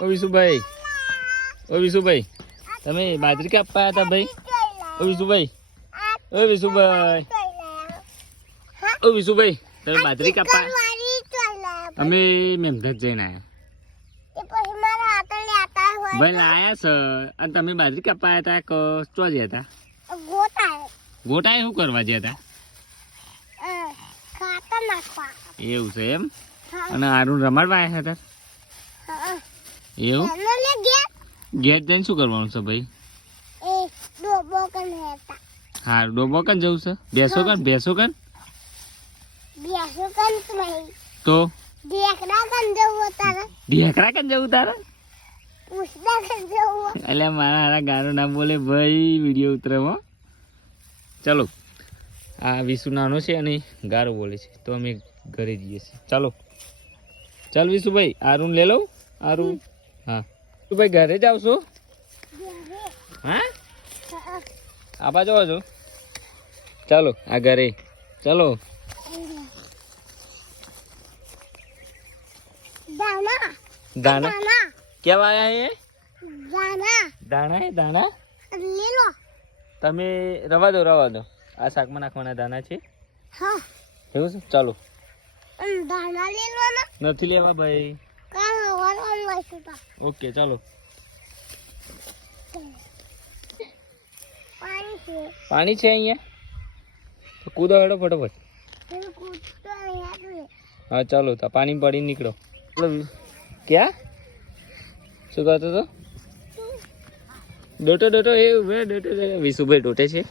ઓ વિશુભાઈ, ઓ વિશુભાઈ, તમે બાજરી કાપવા હતા ભાઈ? ઓ વિશુભાઈ, ઓ વિશુભાઈ, ઓ વિશુભાઈ, તમે બાજરી કાપવા? અમે મેમધાજ જઈને આવ્યા ભાઈ, લાયા છે. અને તમે બાજરી કાપવા હતા કે ચો ગયા હતા? ગોટાએ શું કરવા ગયા હતા? એવું છે એમ? અને આરું રમાડવા આવ્યા હતા એવું? ગેટ જઈને શું કરવાનું છે ભાઈ? હા, ડોબો કન જવું છે? ભેંસો કન? ભેંસો કન તો ઢેકરા કન જવું તારે? એટલે મારા હારા ગારો ના બોલે ભાઈ, વિડીયો ઉતરવો. ચાલો, આ વિશુ નાનો છે અને ગારો બોલે છે, તો અમે ઘરે જઈએ છીએ. ચાલો ચાલ વિશુભાઈ, આરું લે લઉં. આરું હા ભાઈ, ઘરે જ આવશો? હા, આ બાજુ આવજો. ચાલો આ ઘરે ચાલો. દાણા કેવા આયા? દાણા હે દાણા. તમે રવા દો, રવા દો. આ શાકમાં નાખવાના દાણા છે. એવું છે? ચાલો. નથી લેવા ભાઈ. ઓકે ચાલો. પાણી છે અહીંયા? તો કૂદો હેડો ફટોફટ. હા ચાલો, તો પાણી પડી નીકળો. ક્યાં શું કહેતો હતો? ડોટો ડોટો એ ડોટો વિશુભાઈ ડોટે છે.